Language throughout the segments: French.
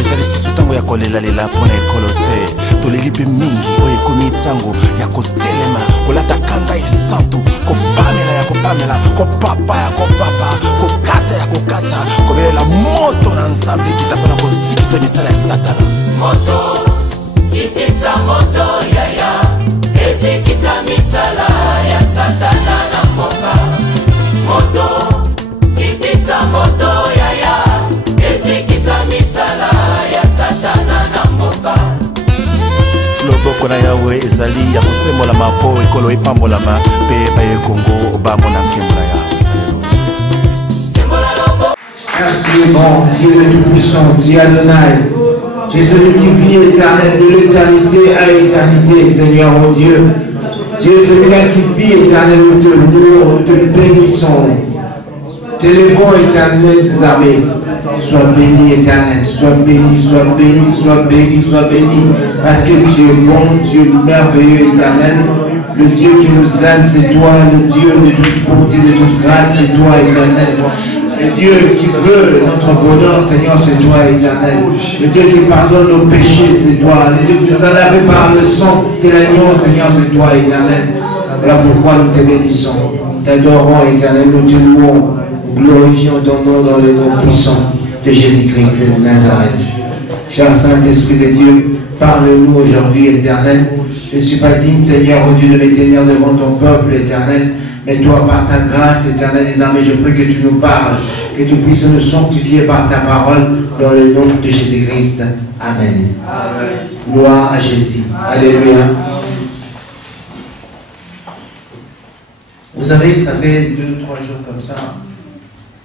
ezali lisusu ntango ya kolelalela mpona ekolo te. Toleli mpe mingi oyo ekomi ntango ya kotelema kolata kanda esantu, kopamela ya kopamela, kopapa ya kopapa, kokata ya kokata, kobelela moto na nzambe kita mpona kosikisa misala ya satana. Moto kitisa moto yaya ezikisa misala ya satana na mboka. Moto kitisa moto yaya ezikisa misala ya satana na mboka. Loboko na Yawe ezali ya kosembola mapo ekolo epambolama pe baye Kongo bamona nkembo na Yawe. Car tu es bon, Dieu le Tout-Puissant, Dieu Adonai. Tu es celui qui vit éternel de l'éternité à l'éternité, Seigneur mon Dieu. Tu es celui-là qui vit éternel, nous te louons, nous te bénissons. T'élèvons éternel des armées. Sois béni éternel, sois béni, sois béni, sois béni, sois béni. Parce que tu es bon, Dieu merveilleux éternel. Le Dieu qui nous aime, c'est toi. Le Dieu de toute bonté, de toute grâce, c'est toi éternel. Le Dieu qui veut notre bonheur, Seigneur, c'est toi éternel. Le Dieu qui pardonne nos péchés, c'est toi. Le Dieu qui nous a lavé par le sang de l'agneau, Seigneur, c'est toi éternel. Voilà pourquoi nous te bénissons. Nous t'adorons éternel, nous te louons. Nous glorifions ton nom dans le nom puissant de Jésus-Christ de Nazareth. Cher Saint-Esprit de Dieu, parle-nous aujourd'hui, éternel. Je ne suis pas digne, Seigneur, oh Dieu, de me tenir devant ton peuple éternel. Mais toi, par ta grâce éternelle des armées, je prie que tu nous parles, que tu puisses nous sanctifier par ta parole dans le nom de Jésus-Christ. Amen. Amen. Gloire à Jésus. Alléluia. Vous savez, ça fait 2 ou 3 jours comme ça.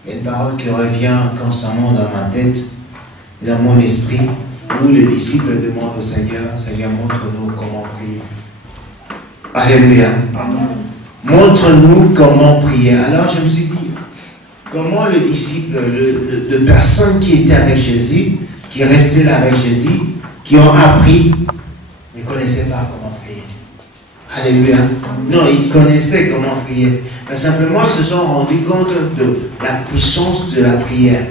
Il y a une parole qui revient constamment dans ma tête, dans mon esprit, où le disciple demande au Seigneur, Seigneur, montre-nous comment prier. Alléluia. Amen. Montre-nous comment prier. Alors je me suis dit, comment le disciple, de personnes qui étaient avec Jésus, qui restaient là avec Jésus, qui ont appris, ne connaissaient pas comment prier. Alléluia. Non, ils connaissaient comment prier. Mais simplement, ils se sont rendus compte de la puissance de la prière,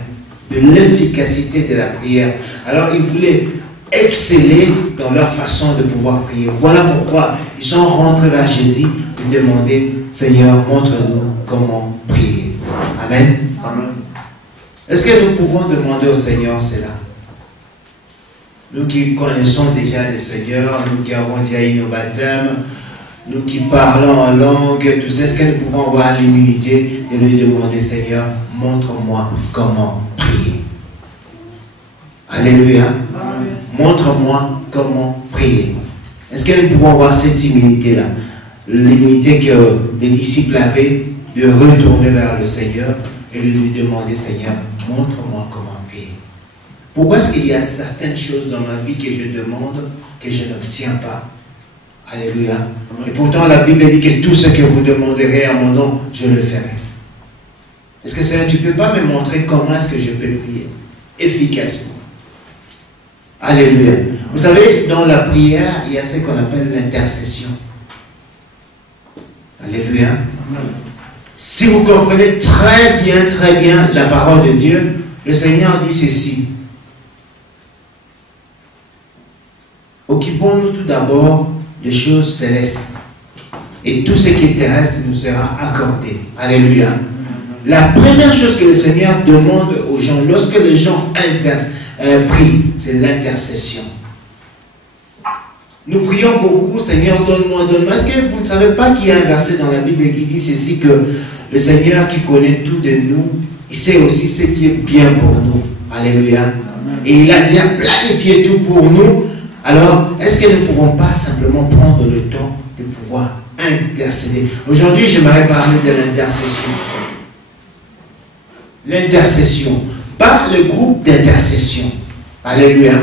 de l'efficacité de la prière. Alors ils voulaient exceller dans leur façon de pouvoir prier. Voilà pourquoi ils sont rentrés vers Jésus et demander, Seigneur, montre-nous comment prier. Amen. Amen. Est-ce que nous pouvons demander au Seigneur cela? Nous qui connaissons déjà le Seigneur, nous qui avons déjà eu nos baptêmes, nous qui parlons en langue, tout ça, est-ce que nous pouvons avoir l'humilité de lui demander, Seigneur, montre-moi comment prier? Alléluia. Montre-moi comment prier. Est-ce que nous pouvons avoir cette humilité-là? L'humilité que les disciples avaient de retourner vers le Seigneur et de lui demander, Seigneur, montre-moi comment prier. Pourquoi est-ce qu'il y a certaines choses dans ma vie que je demande que je n'obtiens pas? Alléluia. Et pourtant la Bible dit que tout ce que vous demanderez à mon nom, je le ferai. Est-ce que Seigneur, tu ne peux pas me montrer comment est-ce que je peux prier efficacement? Alléluia. Vous savez, dans la prière, il y a ce qu'on appelle l'intercession. Alléluia. Si vous comprenez très bien la parole de Dieu, le Seigneur dit ceci. Occupons-nous tout d'abord des choses célestes. Et tout ce qui est terrestre nous sera accordé. Alléluia. La première chose que le Seigneur demande aux gens, lorsque les gens prient, c'est l'intercession. Nous prions beaucoup, Seigneur, donne-moi, donne-moi. Est-ce que vous ne savez pas qu'il y a un verset dans la Bible qui dit ceci, que le Seigneur qui connaît tout de nous, il sait aussi ce qui est bien pour nous. Alléluia. Et il a déjà planifié tout pour nous. Alors, est-ce que nous ne pouvons pas simplement prendre le temps de pouvoir intercéder? Aujourd'hui, j'aimerais parler de l'intercession. L'intercession, pas le groupe d'intercession. Alléluia.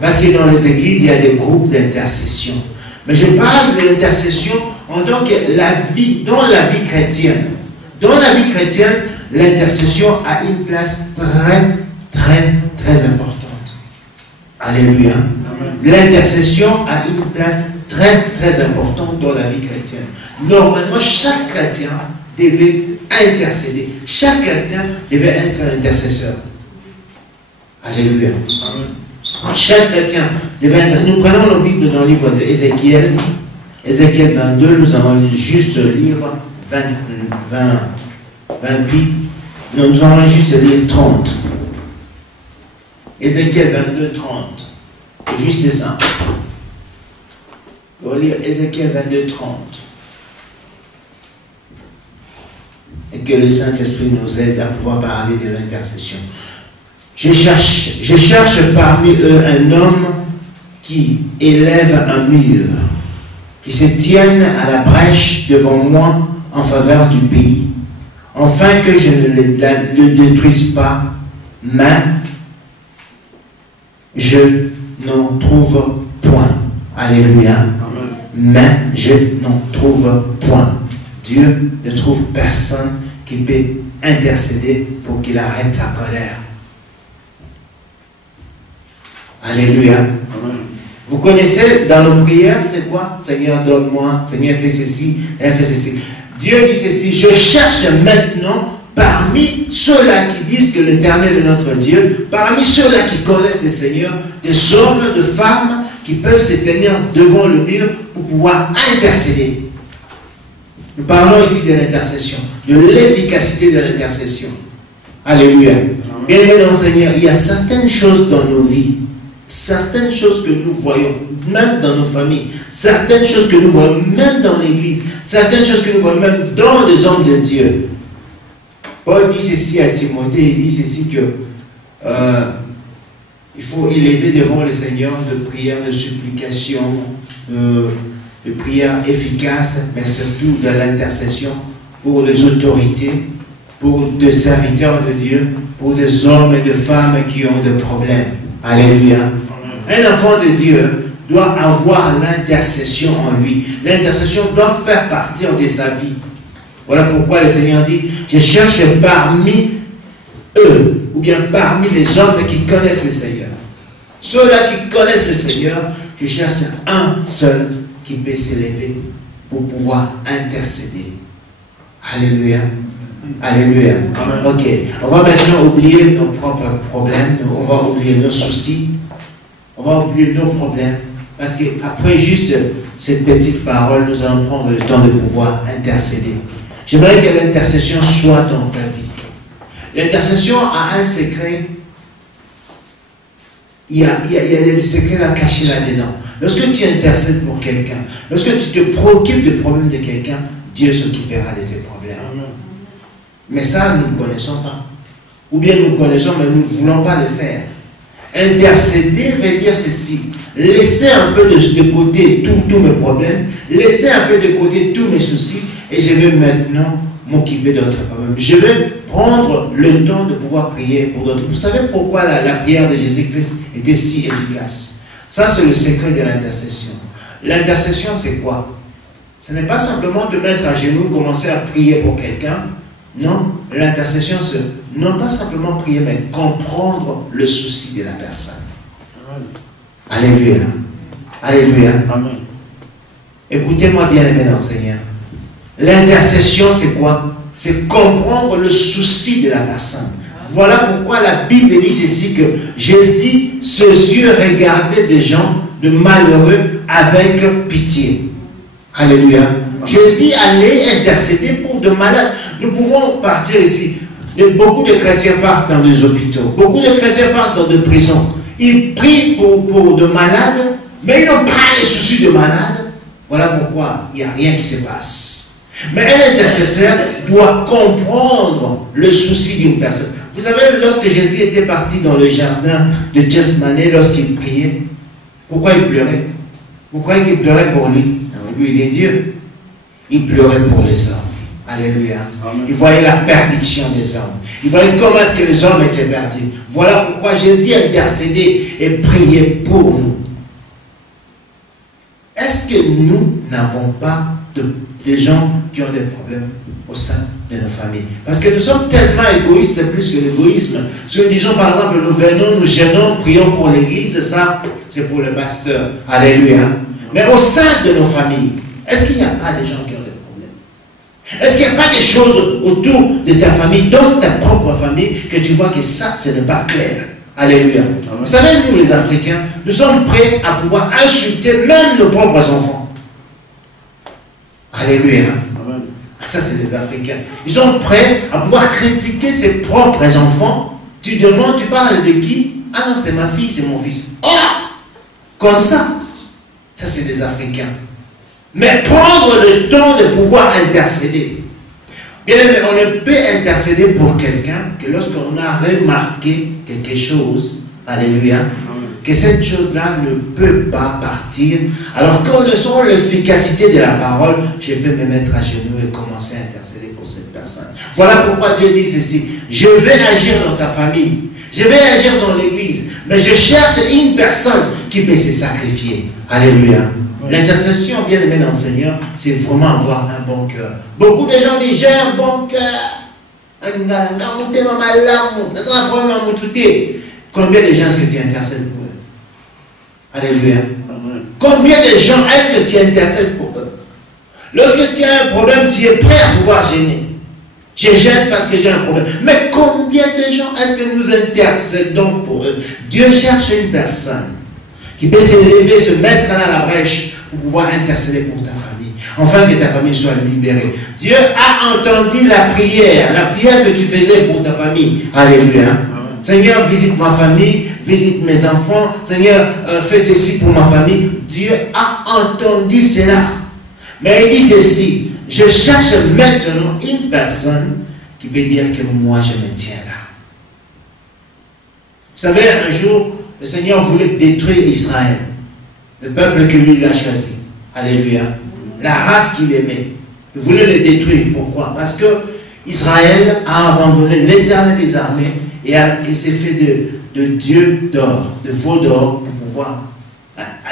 Parce que dans les églises, il y a des groupes d'intercession. Mais je parle de l'intercession en tant que la vie, dans la vie chrétienne. Dans la vie chrétienne, l'intercession a une place très importante. Alléluia. L'intercession a une place très importante dans la vie chrétienne. Normalement, chaque chrétien devait intercéder. Chaque chrétien devait être un intercesseur. Alléluia. Chaque chrétien devait être... Nous prenons nos Bibles dans le livre d'Ézéchiel. Ézéchiel 22, nous allons juste lire 28. Nous allons juste lire 30. Ézéchiel 22, 30. Juste ça. On va lire Ézéchiel 22, 30. Et que le Saint-Esprit nous aide à pouvoir parler de l'intercession. Je cherche parmi eux un homme qui élève un mur, qui se tienne à la brèche devant moi en faveur du pays, afin que je ne le détruise pas, mais je n'en trouve point. Alléluia. Mais je n'en trouve point. Dieu ne trouve personne qui peut intercéder pour qu'il arrête sa colère. Alléluia. Amen. Vous connaissez dans nos prières, c'est quoi? Seigneur, donne-moi. Seigneur, fais ceci. Fais ceci. Dieu dit ceci. Je cherche maintenant parmi ceux-là qui disent que l'Éternel est notre Dieu, parmi ceux-là qui connaissent le Seigneur, des hommes, de femmes qui peuvent se tenir devant le mur pour pouvoir intercéder. Nous parlons ici de l'intercession, de l'efficacité de l'intercession. Alléluia. Bien-aimés dans le Seigneur, il y a certaines choses dans nos vies, certaines choses que nous voyons, même dans nos familles, certaines choses que nous voyons même dans l'Église, certaines choses que nous voyons même dans les hommes de Dieu. Paul dit ceci à Timothée, il dit ceci que il faut élever devant le Seigneur de prières, de supplications, de prières efficaces, mais surtout de l'intercession pour les autorités, pour des serviteurs de Dieu, pour des hommes et des femmes qui ont des problèmes. Alléluia. Un enfant de Dieu doit avoir l'intercession en lui. L'intercession doit faire partir de sa vie. Voilà pourquoi le Seigneur dit, je cherche parmi eux, ou bien parmi les hommes qui connaissent le Seigneur. Ceux-là qui connaissent le Seigneur, je cherche un seul qui peut s'élever pour pouvoir intercéder. Alléluia. Alléluia. Amen. Ok. On va maintenant oublier nos propres problèmes, on va oublier nos soucis, on va oublier nos problèmes, parce qu'après juste cette petite parole, nous allons prendre le temps de pouvoir intercéder. J'aimerais que l'intercession soit dans ta vie. L'intercession a un secret. Il y a des secrets là cachés là-dedans. Lorsque tu intercèdes pour quelqu'un, lorsque tu te préoccupes du problème de quelqu'un, Dieu s'occupera de tes problèmes. Mais ça, nous ne connaissons pas. Ou bien nous connaissons, mais nous ne voulons pas le faire. Intercéder veut dire ceci. Laisser un peu de côté tous mes problèmes, laisser un peu de côté tous mes soucis, et je vais maintenant m'occuper d'autres problèmes. Je vais prendre le temps de pouvoir prier pour d'autres. Vous savez pourquoi la prière de Jésus-Christ était si efficace? Ça, c'est le secret de l'intercession. L'intercession, c'est quoi? Ce n'est pas simplement te mettre à genoux, commencer à prier pour quelqu'un. Non, l'intercession, c'est non pas simplement prier, mais comprendre le souci de la personne. Amen. Alléluia. Alléluia. Amen. Écoutez-moi bien, aimés dans le Seigneur. L'intercession, c'est quoi? C'est comprendre le souci de la personne. Voilà pourquoi la Bible dit ceci, que Jésus, ses yeux regardaient des gens de malheureux avec pitié. Alléluia. Jésus allait intercéder pour de malades. Nous pouvons partir ici. Beaucoup de chrétiens partent dans des hôpitaux. Beaucoup de chrétiens partent dans des prisons. Ils prient pour de malades, mais ils n'ont pas les soucis de malades. Voilà pourquoi il n'y a rien qui se passe. Mais un intercesseur doit comprendre le souci d'une personne. Vous savez, lorsque Jésus était parti dans le jardin de Gethsemane, lorsqu'il priait, pourquoi il pleurait? Vous croyez qu'il pleurait pour lui? Non, lui, il est Dieu. Il pleurait pour les hommes. Alléluia. Amen. Il voyait la perdition des hommes. Il voyait comment est-ce que les hommes étaient perdus. Voilà pourquoi Jésus a intercédé et prié pour nous. Est-ce que nous n'avons pas des gens qui ont des problèmes au sein de nos familles? Parce que nous sommes tellement égoïstes, plus que l'égoïsme. Si nous disons par exemple, nous venons, nous gênons, prions pour l'église, ça, c'est pour le pasteur. Alléluia. Mais au sein de nos familles, est-ce qu'il n'y a pas des gens qui ont des problèmes? Est-ce qu'il n'y a pas des choses autour de ta famille, dans ta propre famille, que tu vois que ça, ce n'est pas clair? Alléluia. Vous savez, nous les Africains, nous sommes prêts à pouvoir insulter même nos propres enfants. Alléluia. Ça, c'est les Africains. Ils sont prêts à pouvoir critiquer ses propres enfants. Tu demandes, tu parles de qui? Ah non, c'est ma fille, c'est mon fils. Oh! Comme ça. Ça, c'est des Africains. Mais prendre le temps de pouvoir intercéder. Bien aimé, on ne peut intercéder pour quelqu'un que lorsqu'on a remarqué quelque chose, alléluia, que cette chose-là ne peut pas partir. Alors, connaissant l'efficacité de la parole, je peux me mettre à genoux et commencer à intercéder pour cette personne. Voilà pourquoi Dieu dit ceci. Je vais agir dans ta famille. Je vais agir dans l'église. Mais je cherche une personne qui peut se sacrifier. Alléluia. L'intercession, bien aimé dans le Seigneur, c'est vraiment avoir un bon cœur. Beaucoup de gens disent, j'ai un bon cœur. Combien de gens est-ce que tu intercèdes pour eux? Alléluia. Combien de gens est-ce que tu intercèdes pour eux? Lorsque tu as un problème, tu es prêt à pouvoir gêner. Je gêne parce que j'ai un problème. Mais combien de gens est-ce que nous intercédons pour eux? Dieu cherche une personne qui peut s'élever, se mettre dans la brèche pour pouvoir intercéder pour ta famille, afin que ta famille soit libérée. Dieu a entendu la prière que tu faisais pour ta famille. Alléluia. Seigneur, visite ma famille, visite mes enfants. Seigneur, fais ceci pour ma famille. Dieu a entendu cela. Mais il dit ceci, je cherche maintenant une personne qui peut dire que moi je me tiens là. Vous savez, un jour, le Seigneur voulait détruire Israël, le peuple que lui a choisi. Alléluia. La race qu'il aimait. Il voulait le détruire. Pourquoi? Parce que Israël a abandonné l'Éternel des armées et s'est fait de dieux d'or, de faux d'or, pour pouvoir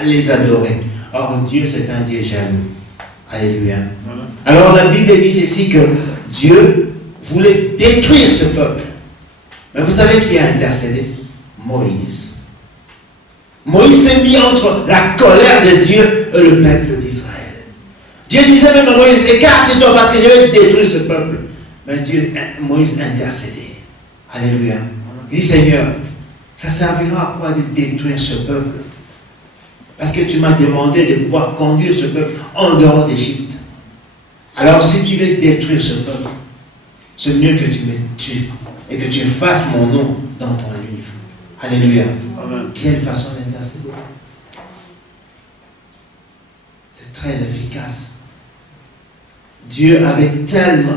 les adorer. Or, Dieu, c'est un Dieu jaloux. Alléluia. Alors, la Bible dit ceci que Dieu voulait détruire ce peuple. Mais vous savez qui a intercédé? Moïse. Moïse s'est mis entre la colère de Dieu et le peuple d'Israël. Dieu disait même à Moïse, écarte-toi parce que je vais détruire ce peuple. Mais Moïse intercédait. Alléluia. Il dit, Seigneur, ça servira à quoi de détruire ce peuple? Parce que tu m'as demandé de pouvoir conduire ce peuple en dehors d'Égypte. Alors si tu veux détruire ce peuple, c'est mieux que tu me tues et que tu fasses mon nom dans ton livre. Alléluia. Amen. Quelle façon d'intercéder. C'est très efficace. Dieu avait tellement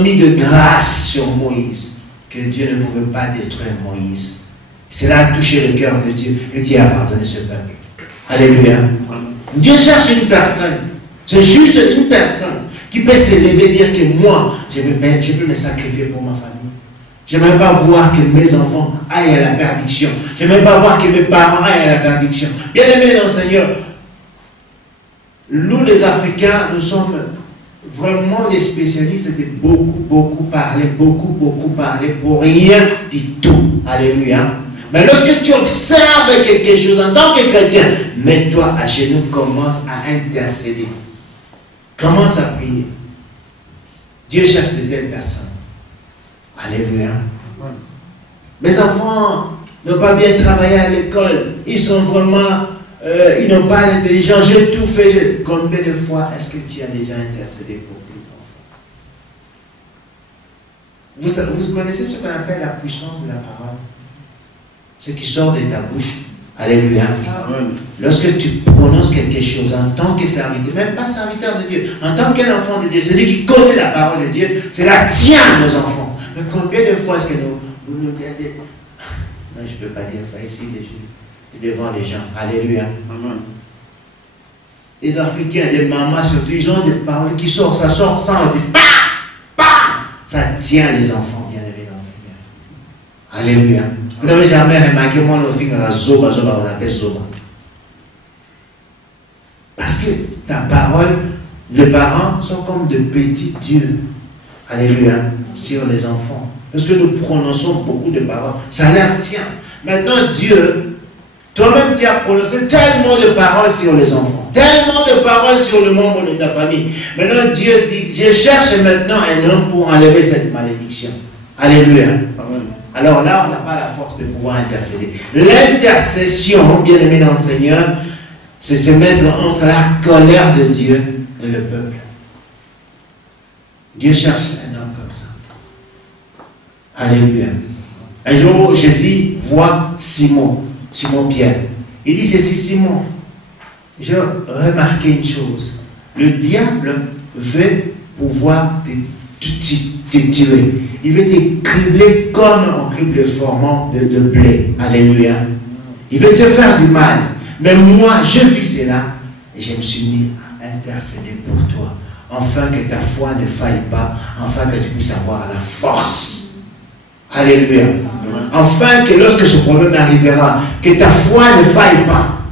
mis de grâce sur Moïse que Dieu ne pouvait pas détruire Moïse. Cela a touché le cœur de Dieu et Dieu a pardonné ce peuple. Alléluia. Dieu cherche une personne. C'est juste une personne qui peut s'élever et dire que moi, je peux me sacrifier pour ma famille. Je n'aime pas voir que mes enfants aillent à la perdition. Je n'aime pas voir que mes parents aillent à la perdition. Bien aimés dans le Seigneur, nous les Africains, nous sommes vraiment des spécialistes de beaucoup parler pour rien du tout. Alléluia. Mais lorsque tu observes quelque chose en tant que chrétien, mets-toi à genoux, commence à intercéder. Commence à prier. Dieu cherche de telles personnes. Alléluia. Mes enfants n'ont pas bien travaillé à l'école. Ils sont vraiment... ils n'ont pas l'intelligence. J'ai tout fait. Combien de fois est-ce que tu as déjà intercédé pour tes enfants? Vous connaissez ce qu'on appelle la puissance de la parole? Ce qui sort de ta bouche. Alléluia. Amen. Lorsque tu prononces quelque chose en tant que serviteur, même pas serviteur de Dieu, en tant qu'un enfant de Dieu, celui qui connaît la parole de Dieu, c'est la tienne, nos enfants. Mais combien de fois est-ce que vous nous regardez? Non, je ne peux pas dire ça ici devant les gens. Alléluia. Amen. Les Africains, des mamans surtout, ils ont des paroles qui sortent, ça sort sans dire, ça tient les enfants bien aimés dans le Seigneur. Alléluia. Vous n'avez jamais remarqué, moi, nos filles, on appelle Zoba. Parce que ta parole, les parents sont comme de petits dieux. Alléluia. Sur les enfants. Parce que nous prononçons beaucoup de paroles. Ça leur tient. Maintenant, Dieu, toi-même, tu as prononcé tellement de paroles sur les enfants. Tellement de paroles sur le membre de ta famille. Maintenant, Dieu dit, je cherche maintenant un homme pour enlever cette malédiction. Alléluia. Amen. Alors là, on n'a pas la force de pouvoir intercéder. L'intercession, bien aimé dans le Seigneur, c'est se mettre entre la colère de Dieu et le peuple. Dieu cherche un homme comme ça. Alléluia. Un jour, Jésus voit Simon Pierre. Il dit ceci: Simon, j'ai remarqué une chose. Le diable veut pouvoir te tuer. Il veut te cribler comme on crible le formant de blé. Alléluia. Il veut te faire du mal. Mais moi, je vis cela et je me suis mis à intercéder pour toi. Afin que ta foi ne faille pas. Afin que tu puisses avoir la force. Alléluia. Afin que lorsque ce problème arrivera, que ta foi ne faille pas.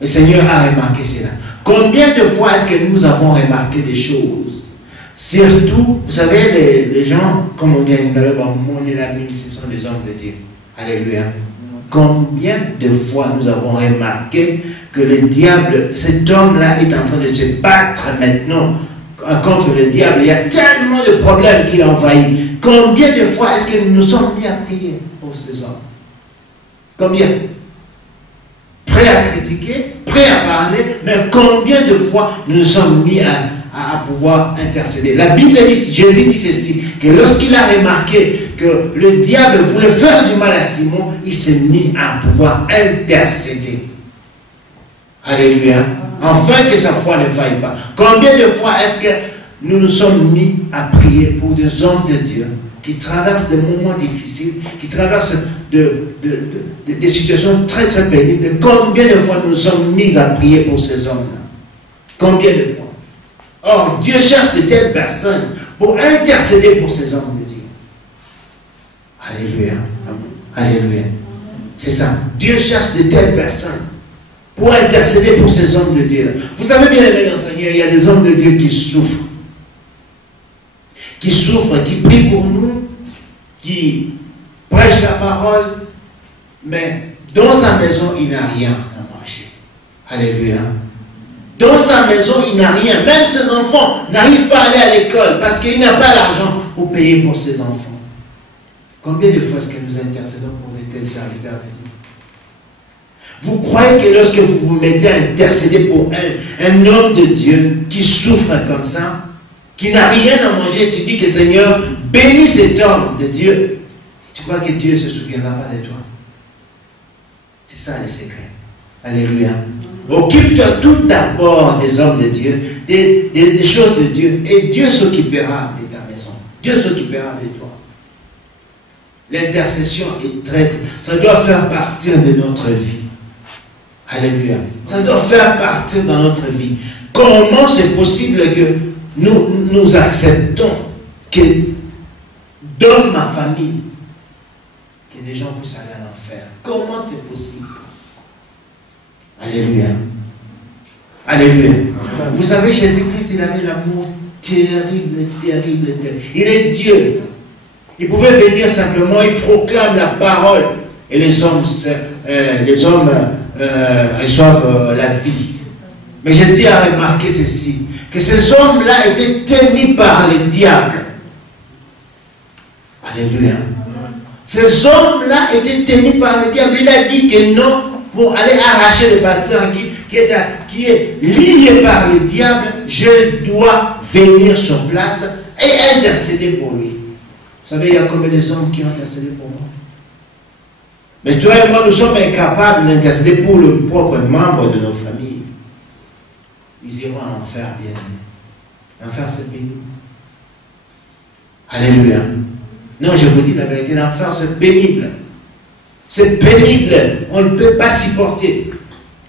Le Seigneur a remarqué cela. Combien de fois est-ce que nous avons remarqué des choses? Surtout, vous savez, les gens, comme on dit à l'heure, ce sont des hommes de Dieu. Alléluia. Combien de fois nous avons remarqué que le diable, cet homme-là est en train de se battre maintenant contre le diable. Il y a tellement de problèmes qu'il envahit. Combien de fois est-ce que nous nous sommes mis à prier pour ces hommes? Combien? Prêts à critiquer, prêts à parler, mais combien de fois nous nous sommes mis à pouvoir intercéder? La Bible dit, Jésus dit ceci, que lorsqu'il a remarqué que le diable voulait faire du mal à Simon, il s'est mis à pouvoir intercéder. Alléluia. Afin que sa foi ne faille pas. Combien de fois est-ce que nous nous sommes mis à prier pour des hommes de Dieu qui traversent des moments difficiles, qui traversent des situations très très pénibles? Combien de fois nous nous sommes mis à prier pour ces hommes-là? Combien de fois? Or, Dieu cherche de telles personnes pour intercéder pour ces hommes de Dieu. Alléluia. Alléluia. C'est ça. Dieu cherche de telles personnes pour intercéder pour ces hommes de Dieu. Vous savez bien, les Seigneur, il y a des hommes de Dieu qui souffrent. Qui souffrent, qui prient pour nous, qui prêchent la parole, mais dans sa maison, il n'a rien à manger. Alléluia. Dans sa maison, il n'a rien. Même ses enfants n'arrivent pas à aller à l'école parce qu'il n'a pas l'argent pour payer pour ses enfants. Combien de fois est-ce que nous intercédons pour les tels serviteurs de Dieu? Vous croyez que lorsque vous vous mettez à intercéder pour un homme de Dieu qui souffre comme ça, qui n'a rien à manger, tu dis que Seigneur, bénis cet homme de Dieu, tu crois que Dieu ne se souviendra pas de toi? C'est ça le secret. Alléluia. Occupe-toi tout d'abord des hommes de Dieu, des choses de Dieu, et Dieu s'occupera de ta maison. Dieu s'occupera de toi. L'intercession est très... Ça doit faire partir de notre vie. Alléluia. Ça doit faire partir dans notre vie. Comment c'est possible que nous acceptons que dans ma famille, que des gens puissent aller en enfer? Comment c'est possible? Alléluia. Alléluia. Vous savez, Jésus-Christ, il avait l'amour terrible, terrible, terrible. Il est Dieu. Il pouvait venir simplement, il proclame la parole. Et les hommes reçoivent la vie. Mais Jésus a remarqué ceci, que ces hommes-là étaient tenus par le diable. Alléluia. Ces hommes-là étaient tenus par le diable. Il a dit que non, pour aller arracher le pasteur qui est lié par le diable, je dois venir sur place et intercéder pour lui. Vous savez, il y a combien de hommes qui ont intercédé pour moi? Mais toi et moi, nous sommes incapables d'intercéder pour le propre membre de nos familles. Ils iront en enfer, bien aimé. L'enfer, c'est pénible. Alléluia. Non, je vous dis la vérité, l'enfer, c'est pénible. C'est pénible. On ne peut pas supporter.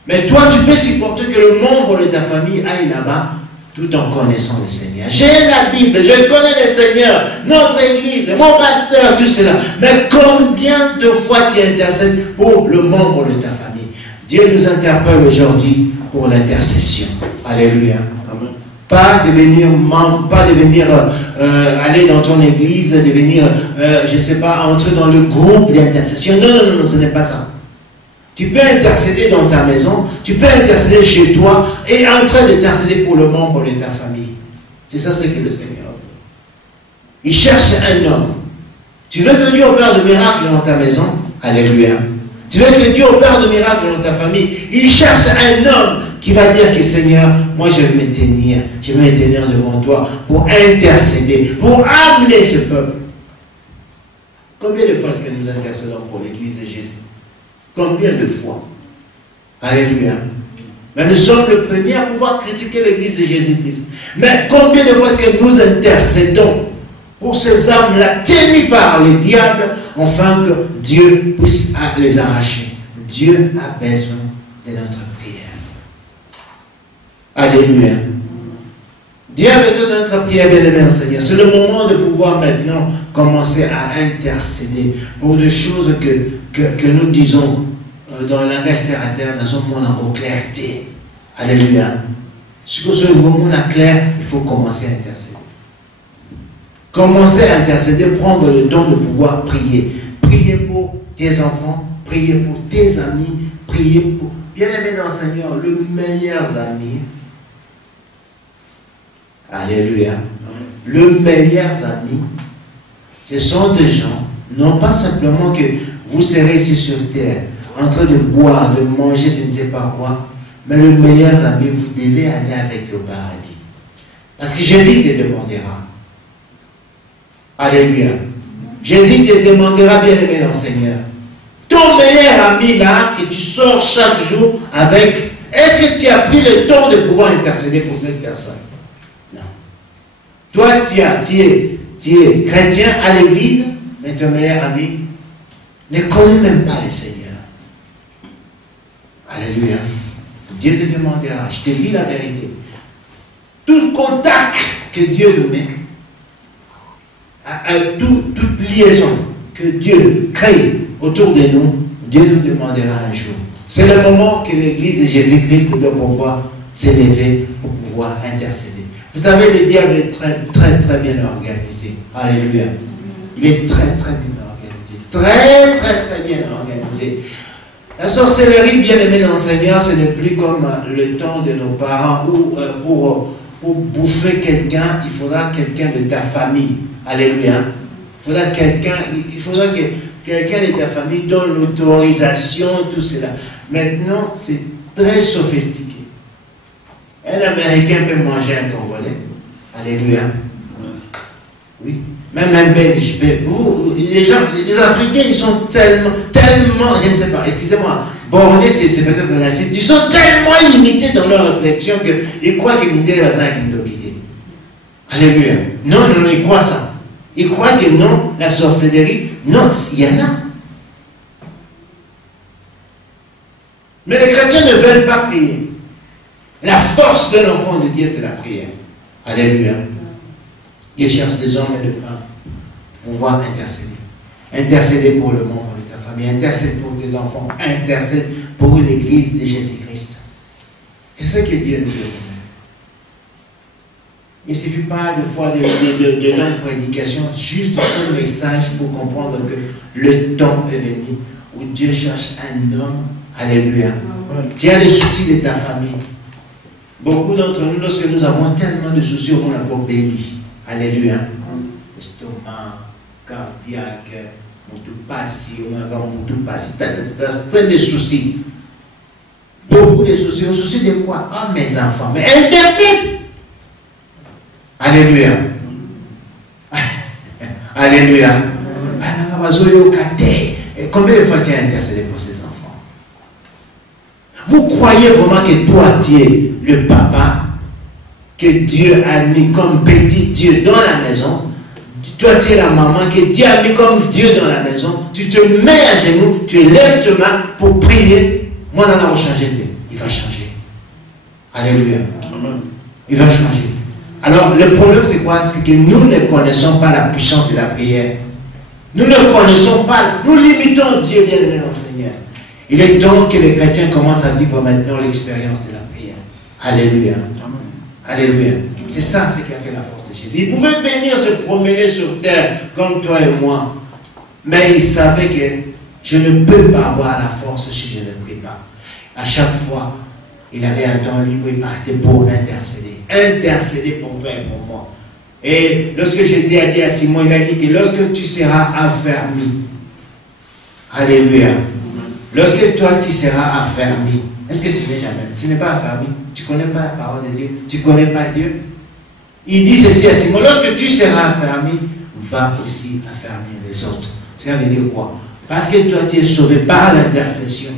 Mais toi, tu peux supporter que le membre de ta famille aille là-bas tout en connaissant le Seigneur. J'ai la Bible, je connais le Seigneur, notre église, mon pasteur, tout cela. Mais combien de fois tu intercèdes pour le membre de ta famille? Dieu nous interpelle aujourd'hui pour l'intercession. Alléluia. Amen. Pas de venir aller dans ton église, de venir, je ne sais pas, entrer dans le groupe d'intercession. Non, ce n'est pas ça. Tu peux intercéder dans ta maison, tu peux intercéder chez toi et en train d'intercéder pour le membre de ta famille. C'est ça ce que le Seigneur veut. Il cherche un homme Tu veux que Dieu opère de miracles dans ta maison? Alléluia. Tu veux que Dieu opère de miracles dans ta famille? Il cherche un homme qui va dire que Seigneur, moi je vais me tenir devant toi pour intercéder, pour amener ce peuple. Combien de fois est-ce que nous intercédons pour l'église de Jésus? Combien de fois? Alléluia. Mais nous sommes les premiers à pouvoir critiquer l'église de Jésus-Christ. Mais combien de fois est-ce que nous intercédons pour ces âmes-là tenues par les diables, afin que Dieu puisse les arracher? Dieu a besoin de notre prière. Alléluia. Dieu a besoin de notre prière, bien-aimé Seigneur. C'est le moment de pouvoir maintenant commencer à intercéder pour des choses que nous disons dans le langage terre à terre, dans un monde en clarté. Alléluia. Sur ce moment clair, il faut commencer à intercéder. Commencer à intercéder, prendre le temps de pouvoir prier. Prier pour tes enfants, prier pour tes amis, prier pour... Bien-aimé dans le Seigneur, les meilleurs amis. Alléluia. Les meilleurs amis, ce sont des gens, non pas simplement que vous serez ici sur terre, en train de boire, de manger, je ne sais pas quoi, mais les meilleurs amis, vous devez aller avec au paradis. Parce que Jésus te demandera. Alléluia. Jésus te demandera, bien-aimé dans le Seigneur, ton meilleur ami là, que tu sors chaque jour avec, est-ce que tu as pris le temps de pouvoir intercéder pour cette personne? Non. Toi, tu es chrétien à l'église, mais ton meilleur ami ne connaît même pas le Seigneur. Alléluia. Dieu te demandera, je te dis la vérité. Tout contact que Dieu nous met, toute liaison que Dieu crée autour de nous, Dieu nous demandera un jour. C'est le moment que l'église de Jésus-Christ doit pouvoir s'élever pour pouvoir intercéder. Vous savez, le diable est très, très, très bien organisé. Alléluia. Il est très, très bien organisé. Très, très, très bien organisé. La sorcellerie, bien aimée dans le Seigneur, ce n'est plus comme le temps de nos parents où pour bouffer quelqu'un, il faudra quelqu'un de ta famille. Alléluia. Il faudra que quelqu'un de ta famille donne l'autorisation, tout cela. Maintenant, c'est très sophistiqué. Un Américain peut manger un Congolais. Alléluia. Oui. Même un Belge peut. Les Africains, ils sont tellement, je ne sais pas, excusez-moi, bornés, c'est peut-être un acide. Ils sont tellement limités dans leur réflexion qu'ils croient que Mindé va s'en quitter. Alléluia. Non, ils croient ça. Ils croient que non, la sorcellerie, non, il y en a. Mais les chrétiens ne veulent pas prier. La force de l'enfant de Dieu, c'est la prière. Alléluia. Dieu cherche des hommes et des femmes pour pouvoir intercéder. Intercéder pour le membre de ta famille, intercéder pour tes enfants, intercéder pour l'église de Jésus-Christ. C'est ce que Dieu nous demande. Il ne suffit pas de fois de longues prédications, juste un message pour comprendre que le temps est venu où Dieu cherche un homme. Alléluia. Tu as des soucis de ta famille. Beaucoup d'entre nous, lorsque nous avons tellement de soucis, on a pas béni. Alléluia. Estomac, cardiaque, on a plein de soucis. Beaucoup de soucis. Un souci de quoi? Ah, mes enfants. Mais intercède. Alléluia. Alléluia. Combien de fois tu as intercédé pour ces enfants? Vous croyez vraiment que toi, tu es le papa que Dieu a mis comme petit Dieu dans la maison? Toi, tu es la maman que Dieu a mis comme Dieu dans la maison. Tu te mets à genoux, tu élèves tes mains pour prier. Moi, on va changer. Il va changer. Alléluia. Il va changer. Alors, le problème, c'est quoi? C'est que nous ne connaissons pas la puissance de la prière. Nous ne connaissons pas. Nous limitons Dieu, bien aimé dans le Seigneur. Il est temps que les chrétiens commencent à vivre maintenant l'expérience de la prière. Alléluia. Alléluia. C'est ça, ce qui a fait la force de Jésus. Il pouvait venir se promener sur terre comme toi et moi. Mais il savait que je ne peux pas avoir la force si je ne prie pas. À chaque fois, il avait un temps libre, il partait pour intercéder. Intercéder pour toi et pour moi. Et lorsque Jésus a dit à Simon, il a dit que lorsque tu seras affermi, alléluia, lorsque toi tu seras affermi, est-ce que tu n'es jamais? Tu n'es pas affermi, tu ne connais pas la parole de Dieu, tu ne connais pas Dieu. Il dit ceci à Simon, lorsque tu seras affermi, va aussi affermir les autres. Ça veut dire quoi? Parce que toi tu es sauvé par l'intercession.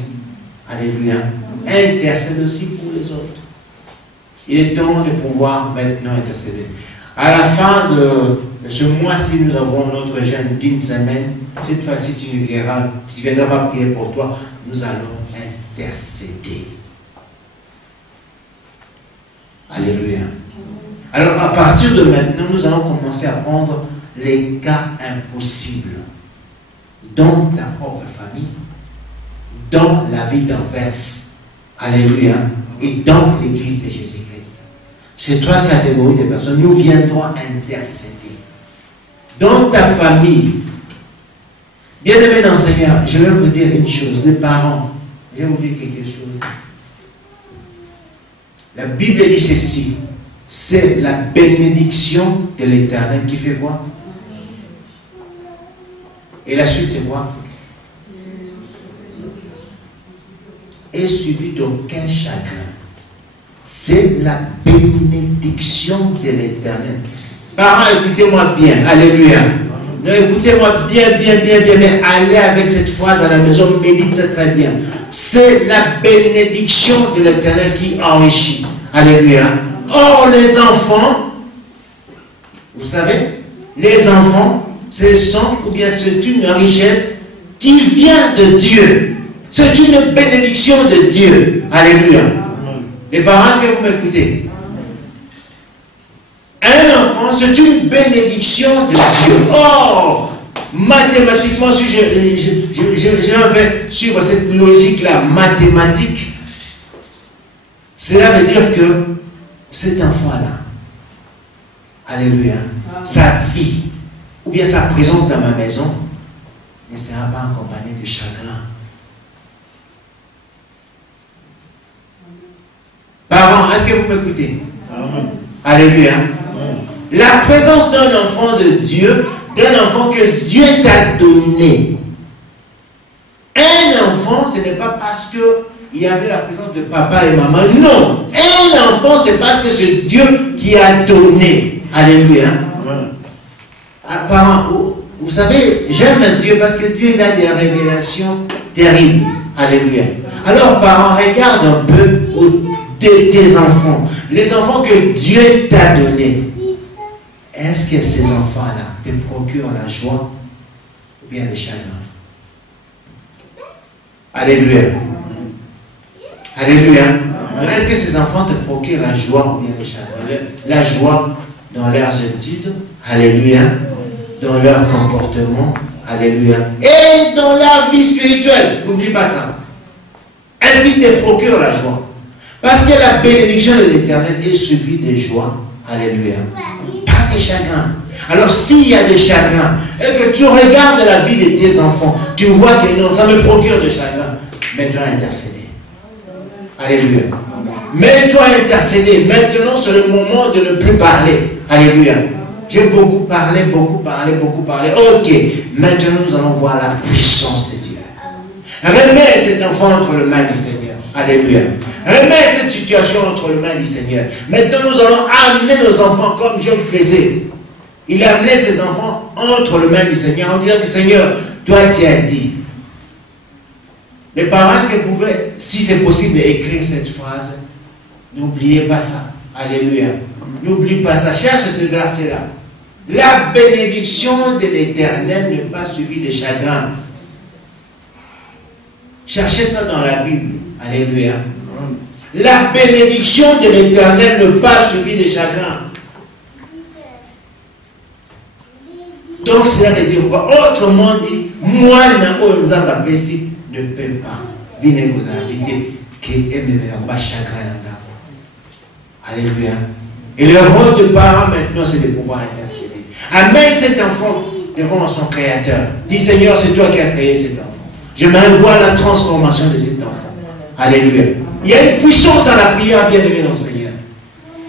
Alléluia. Intercède aussi pour les autres. Il est temps de pouvoir maintenant intercéder. À la fin de ce mois-ci, nous avons notre jeûne d'une semaine. Cette fois-ci, tu ne viendras pas prier pour toi. Nous allons intercéder. Alléluia. Alors, à partir de maintenant, nous allons commencer à prendre les cas impossibles dans ta propre famille, dans la vie d'Anvers. Alléluia. Et dans l'église de Jésus-Christ. Ces trois catégories de personnes, nous viendrons intercéder. Dans ta famille, bien-aimés dans le Seigneur, je vais vous dire une chose, les parents, je vais vous dire quelque chose. La Bible dit ceci, c'est la bénédiction de l'Éternel qui fait quoi? Et la suite c'est quoi? Et suivi d'aucun chagrin. C'est la bénédiction de l'Éternel. Parents, écoutez-moi bien. Alléluia. Non, écoutez-moi bien, mais allez avec cette phrase à la maison, méditez très bien. C'est la bénédiction de l'Éternel qui enrichit. Alléluia. Or, les enfants, vous savez, les enfants, ce sont, ou bien c'est une richesse qui vient de Dieu. C'est une bénédiction de Dieu. Alléluia. Les parents, est-ce que vous m'écoutez? Un enfant, c'est une bénédiction de Dieu. Oh, mathématiquement, si je vais suivre cette logique-là, mathématique, cela veut dire que cet enfant-là, alléluia, sa vie, ou bien sa présence dans ma maison, ne sera pas accompagnée de chagrin. Parents, est-ce que vous m'écoutez? Alléluia. La présence d'un enfant de Dieu, d'un enfant que Dieu t'a donné. Un enfant, ce n'est pas parce qu'il y avait la présence de papa et maman. Non. Un enfant, c'est parce que c'est Dieu qui a donné. Alléluia. Parents, vous savez, j'aime Dieu parce que Dieu il a des révélations terribles. Alléluia. Alors, parents, regarde un peu de tes enfants, les enfants que Dieu t'a donnés. Est-ce que ces enfants-là te procurent la joie ou bien le chagrin? Alléluia. Alléluia. Est-ce que ces enfants te procurent la joie ou bien le chagrin? La joie dans leurs études, alléluia, dans leur comportement, alléluia, et dans leur vie spirituelle. N'oublie pas ça. Est-ce qu'ils te procurent la joie? Parce que la bénédiction de l'Éternel est suivie de joie. Alléluia. Pas de chagrin. Alors s'il y a des chagrins et que tu regardes la vie de tes enfants, tu vois que non, ça me procure de chagrin, mets-toi à intercéder. Alléluia. Mets-toi à intercéder. Maintenant, c'est le moment de ne plus parler. Alléluia. J'ai beaucoup parlé. Ok. Maintenant, nous allons voir la puissance de Dieu. Remets cet enfant entre les mains du Seigneur. Alléluia. Remets cette situation entre les mains du Seigneur. Maintenant, nous allons amener nos enfants comme Dieu le faisait. Il a amené ses enfants entre les mains du Seigneur en disant que Seigneur, toi tu as dit. Les parents, est-ce que vous pouvez, si c'est possible, écrire cette phrase? N'oubliez pas ça. Alléluia. N'oublie pas ça. Cherche ce verset-là. La bénédiction de l'Éternel n'est pas suivie de chagrin. Cherchez ça dans la Bible. Alléluia. La bénédiction de l'Éternel n'est pas suivie de chagrin. Donc cela veut dire quoi? Autrement dit, moi, ne peut pas venir vous inviter qui est pas chagrin. Alléluia. Et le rôle de parent maintenant, c'est de pouvoir intercéder. Amène cet enfant devant son Créateur. Dis Seigneur, c'est toi qui as créé cet enfant. Je m'envoie la transformation de cet enfant. Alléluia. Il y a une puissance dans la prière, bien-aimé dans le Seigneur.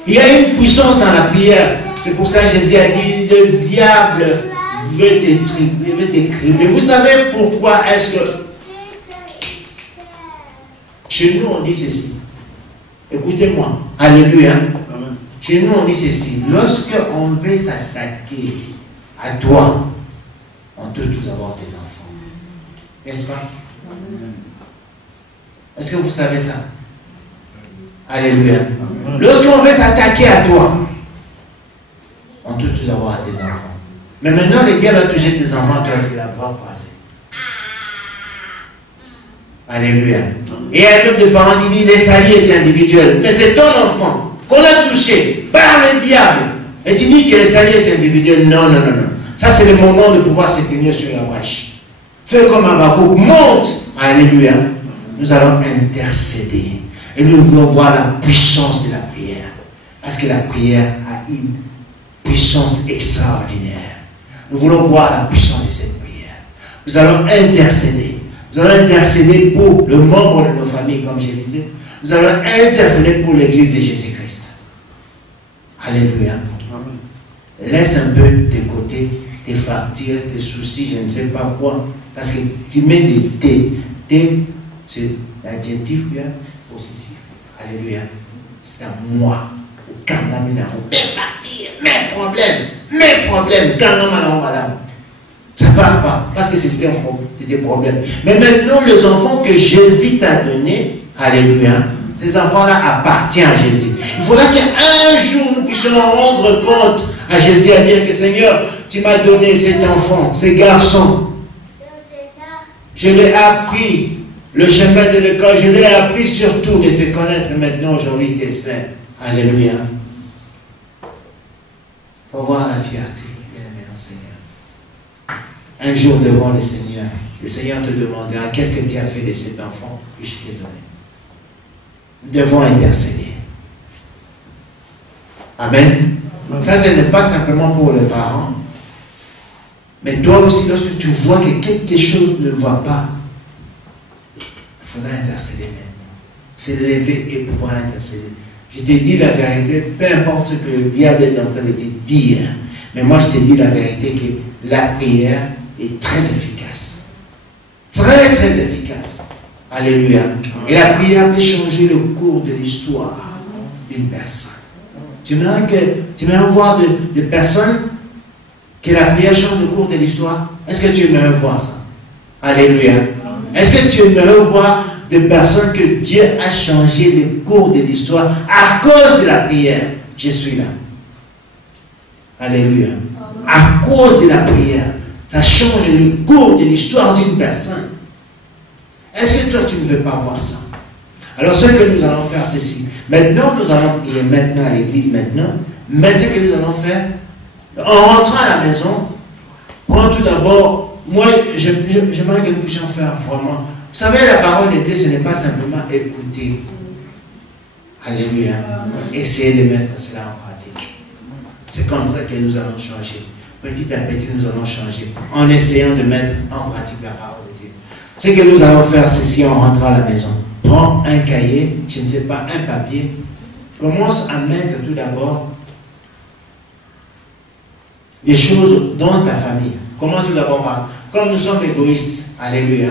Il y a une puissance dans la prière C'est pour ça que Jésus a dit, le diable veut t'écrire. Mais vous savez pourquoi est-ce que chez nous on dit ceci? Écoutez-moi. Alléluia. Amen. Chez nous on dit ceci. Lorsque on veut s'attaquer à toi, on touche tous d'abord tes enfants. N'est-ce pas? Est-ce que vous savez ça? Alléluia. Lorsqu'on veut s'attaquer à toi, on touche tout d'abord à tes enfants. Mais maintenant, le gars va toucher tes enfants, toi tu la vois passer. Alléluia. Et un homme de parents qui dit, les salis est individuel. Mais c'est ton enfant qu'on a touché par le diable. Et tu dis que les salis est individuel. Non, non, non, non. Ça, c'est le moment de pouvoir se tenir sur la brèche. Fais comme un bateau, monte. Alléluia. Nous allons intercéder. Et nous voulons voir la puissance de la prière. Parce que la prière a une puissance extraordinaire. Nous voulons voir la puissance de cette prière. Nous allons intercéder. Nous allons intercéder pour le membre de nos familles, comme je disais. Nous allons intercéder pour l'église de Jésus-Christ. Alléluia. Amen. Laisse un peu de côté tes factures, tes soucis, je ne sais pas quoi. Parce que tu mets des T. T, c'est l'adjectif bien possessif. Alléluia. C'est à moi. Mes factures, mes problèmes, madame. Ça ne va pas, parce que c'était un problème. Mais maintenant, les enfants que Jésus t'a donnés, alléluia, ces enfants-là appartiennent à Jésus. Il faudra qu'un jour nous puissions rendre compte à Jésus, à dire que Seigneur, tu m'as donné cet enfant, ce garçon. Je l'ai appris le chemin de l'école, je l'ai appris surtout de te connaître maintenant, aujourd'hui, tu es saint. Alléluia. Il faut voir la fierté, bien-aimé dans le Seigneur. Un jour devant le Seigneur te demandera qu'est-ce que tu as fait de cet enfant que je t'ai donné. Nous devons intercéder. Amen. Ça, ce n'est pas simplement pour les parents, mais toi aussi, lorsque tu vois que quelque chose ne va pas, il faudra intercéder maintenant. C'est lever et pouvoir intercéder. Je te dis la vérité, peu importe ce que le diable est en train de te dire, mais moi je te dis la vérité que la prière est très efficace. Très, très efficace. Alléluia. Et la prière peut changer le cours de l'histoire d'une personne. Tu aimerais voir des personnes que la prière change le cours de l'histoire? Est-ce que tu aimerais voir ça? Alléluia. Est-ce que tu aimerais voir des personnes que Dieu a changé le cours de l'histoire à cause de la prière? Je suis là. Alléluia. À cause de la prière, ça change le cours de l'histoire d'une personne. Est-ce que toi, tu ne veux pas voir ça? Alors, ce que nous allons faire, c'est ceci. Maintenant, nous allons prier maintenant à l'église, maintenant. Mais ce que nous allons faire, en rentrant à la maison, prends tout d'abord, moi, j'aimerais que nous puissions faire vraiment. Vous savez, la parole de Dieu, ce n'est pas simplement écouter. Alléluia. Essayez de mettre cela en pratique. C'est comme ça que nous allons changer. Petit à petit, nous allons changer. En essayant de mettre en pratique la parole de Dieu. Ce que nous allons faire, c'est si on rentre à la maison. Prends un cahier, je ne sais pas, un papier. Commence à mettre tout d'abord des choses dans ta famille. Commence tout d'abord par... Comme nous sommes égoïstes, alléluia.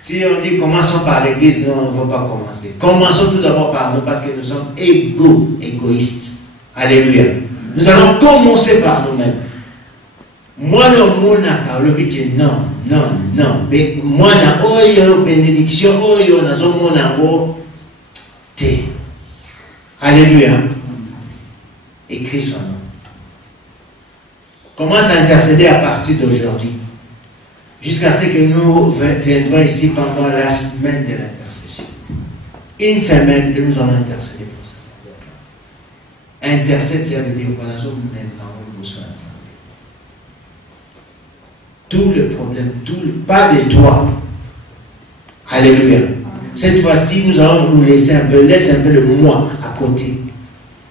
Si on dit commençons par l'église, non, on ne va pas commencer. Commençons tout d'abord par nous parce que nous sommes égoïstes. Alléluia. Nous allons commencer par nous-mêmes. Moi, le mot n'a le dit non, non, non. Mais moi, na oyo bénédiction, oyo na zo mona go te. Alléluia. Écris son nom. Commence à intercéder à partir d'aujourd'hui. Jusqu'à ce que nous viendrons ici pendant la semaine de l'intercession. Une semaine que nous allons intercéder pour ça. Intercède, c'est à dire qu'on a besoin de ça. Tout le problème, pas de toi. Alléluia. Cette fois-ci, nous allons nous laisser un peu, laisse un peu le moi à côté.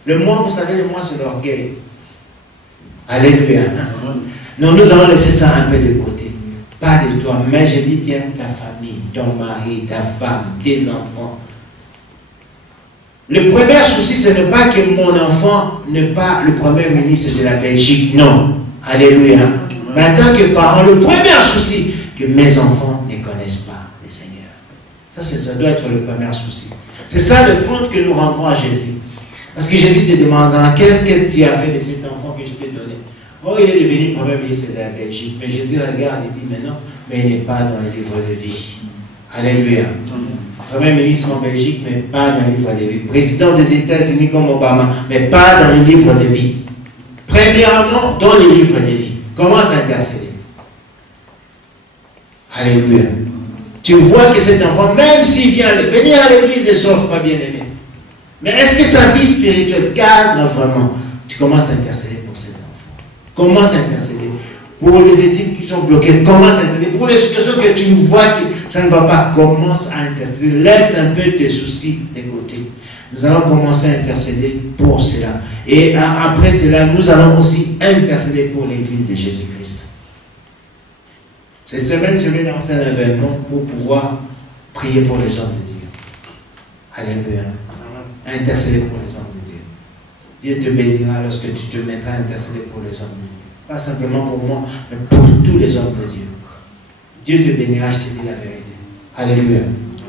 Le moi, vous savez, le moi, c'est l'orgueil. Alléluia. Non, nous allons laisser ça un peu de côté. Pas de toi, mais je dis bien ta famille, ton mari, ta femme, tes enfants. Le premier souci, ce n'est pas que mon enfant n'est pas le premier ministre de la Belgique. Non. Alléluia. Mais en tant que parent, le premier souci, que mes enfants ne connaissent pas le Seigneur. Ça doit être le premier souci. C'est ça le compte que nous rendons à Jésus. Parce que Jésus te demande, qu'est-ce que tu as fait de cet enfant que je t'ai donné? Oh, il est devenu premier ministre de la Belgique. Mais Jésus regarde et dit, mais non, mais il n'est pas dans le livre de vie. Alléluia. Premier ministre en Belgique, mais pas dans le livre de vie. Président des États-Unis comme Obama, mais pas dans le livre de vie. Premièrement, dans le livre de vie. Commence à intercéder. Alléluia. Tu vois que cet enfant, même s'il vient venir à l'église, ne sort pas bien aimé. Mais est-ce que sa vie spirituelle cadre vraiment? Tu commences à intercéder pour cet enfant. Commence à intercéder. Pour les études qui sont bloquées, commence à intercéder. Pour les situations que tu vois que ça ne va pas, commence à intercéder. Laisse un peu tes soucis de côté. Nous allons commencer à intercéder pour cela. Et après cela, nous allons aussi intercéder pour l'église de Jésus-Christ. Cette semaine, je vais lancer un événement pour pouvoir prier pour les hommes de Dieu. Alléluia. Intercéder pour les hommes de Dieu. Dieu te bénira lorsque tu te mettras à intercéder pour les hommes de Dieu. Pas simplement pour moi, mais pour tous les hommes de Dieu. Dieu te bénira, je te dis la vérité. Alléluia.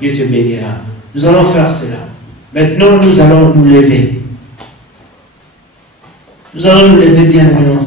Dieu te bénira. Nous allons faire cela. Maintenant, nous allons nous lever. Nous allons nous lever bien aimés.